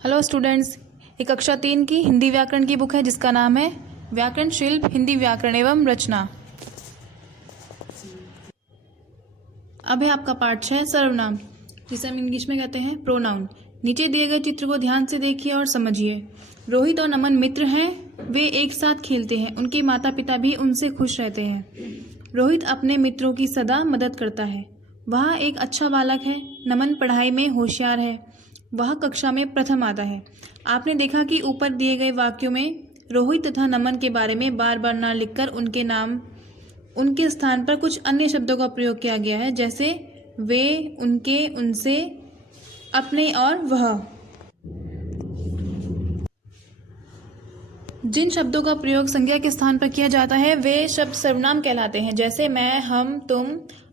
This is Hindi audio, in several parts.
हेलो स्टूडेंट्स, ये कक्षा 3 की हिंदी व्याकरण की बुक है जिसका नाम है व्याकरण शिल्प हिंदी व्याकरण एवं रचना। अब है आपका पार्ट 6 सर्वनाम, जिसे हम इंग्लिश में कहते हैं प्रोनाउन। नीचे दिए गए चित्र को ध्यान से देखिए और समझिए। रोहित और नमन मित्र हैं, वे एक साथ खेलते हैं, उनके माता पिता भी उनसे खुश रहते हैं। रोहित अपने मित्रों की सदा मदद करता है, वह एक अच्छा बालक है। नमन पढ़ाई में होशियार है, वह कक्षा में प्रथम आता है। आपने देखा कि ऊपर दिए गए वाक्यों में रोहित तथा नमन के बारे में बार बार ना लिखकर उनके नाम उनके स्थान पर कुछ अन्य शब्दों का प्रयोग किया गया है, जैसे वे, उनके, उनसे, अपने और वह। जिन शब्दों का प्रयोग संज्ञा के स्थान पर किया जाता है वे शब्द सर्वनाम कहलाते हैं, जैसे मैं, हम, तुम,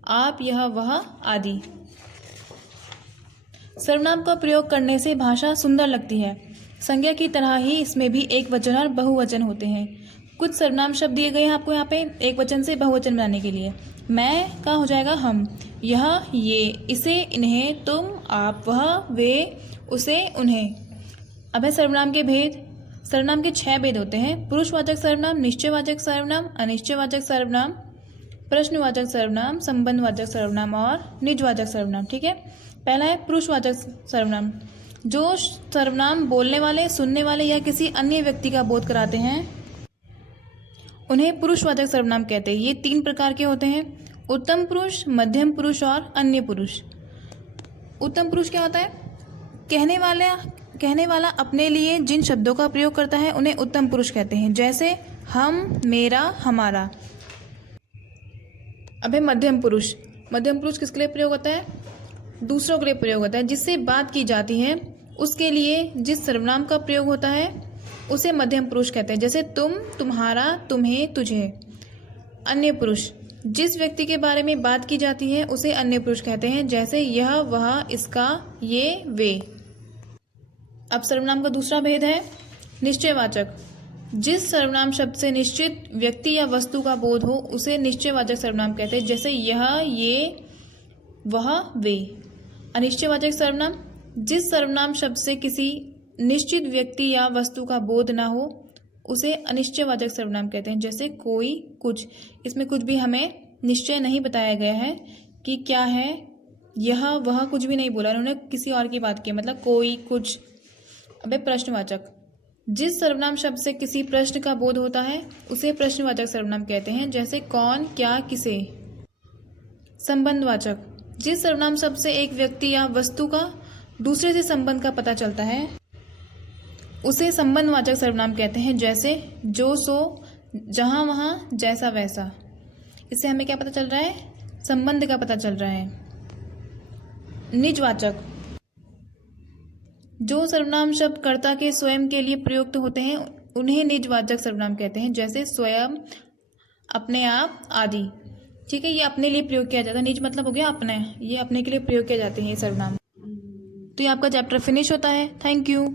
आप, यह, वह आदि। सर्वनाम का प्रयोग करने से भाषा सुंदर लगती है। संज्ञा की तरह ही इसमें भी एक वचन और बहुवचन होते हैं। कुछ सर्वनाम शब्द दिए गए हैं आपको यहाँ पे एक वचन से बहुवचन बनाने के लिए। मैं का हो जाएगा हम, यह, ये, इसे, इन्हें, तुम, आप, वह, वे, उसे, उन्हें। अब है सर्वनाम के भेद। सर्वनाम के 6 भेद होते हैं: पुरुषवाचक सर्वनाम, निश्चयवाचक सर्वनाम, अनिश्चयवाचक सर्वनाम, प्रश्नवाचक सर्वनाम, संबंधवाचक सर्वनाम और निजवाचक सर्वनाम। ठीक है, पहला है पुरुषवाचक सर्वनाम। जो सर्वनाम बोलने वाले, सुनने वाले या किसी अन्य व्यक्ति का बोध कराते हैं उन्हें पुरुषवाचक सर्वनाम कहते हैं। ये 3 प्रकार के होते हैं: उत्तम पुरुष, मध्यम पुरुष और अन्य पुरुष। उत्तम पुरुष क्या होता है? कहने वाला अपने लिए जिन शब्दों का प्रयोग करता है उन्हें उत्तम पुरुष कहते हैं, जैसे हम, मेरा, हमारा। अब है मध्यम पुरुष। मध्यम पुरुष किसके लिए प्रयोग होता है? दूसरों के लिए प्रयोग होता है। जिससे बात की जाती है उसके लिए जिस सर्वनाम का प्रयोग होता है उसे मध्यम पुरुष कहते हैं, जैसे तुम, तुम्हारा, तुम्हें, तुझे। अन्य पुरुष, जिस व्यक्ति के बारे में बात की जाती है उसे अन्य पुरुष कहते हैं, जैसे यह, वह, इसका, ये, वे। अब सर्वनाम का दूसरा भेद है निश्चयवाचक। जिस सर्वनाम शब्द से निश्चित व्यक्ति या वस्तु का बोध हो उसे निश्चयवाचक सर्वनाम कहते हैं, जैसे यह, ये, वह, वे। अनिश्चयवाचक सर्वनाम, जिस सर्वनाम शब्द से किसी निश्चित व्यक्ति या वस्तु का बोध ना हो उसे अनिश्चयवाचक सर्वनाम कहते हैं, जैसे कोई, कुछ। इसमें कुछ भी हमें निश्चय नहीं बताया गया है कि क्या है। यह, वह कुछ भी नहीं बोला, उन्होंने किसी और की बात की, मतलब कोई, कुछ। अब प्रश्नवाचक, जिस सर्वनाम शब्द से किसी प्रश्न का बोध होता है उसे प्रश्नवाचक सर्वनाम कहते हैं, जैसे कौन, क्या, किसे। संबंधवाचक, जिस सर्वनाम शब्द से एक व्यक्ति या वस्तु का दूसरे से संबंध का पता चलता है उसे संबंधवाचक सर्वनाम कहते हैं, जैसे जो, सो, जहां, वहां, जैसा, वैसा। इससे हमें क्या पता चल रहा है? संबंध का पता चल रहा है। निजवाचक, जो सर्वनाम शब्द कर्ता के स्वयं के लिए प्रयुक्त होते हैं उन्हें निजवाचक सर्वनाम कहते हैं, जैसे स्वयं, अपने आप आदि। ठीक है, ये अपने लिए प्रयोग किया जाता है। निज मतलब हो गया अपने, ये अपने के लिए प्रयोग किए जाते हैं ये सर्वनाम। तो ये आपका चैप्टर फिनिश होता है। Thank you.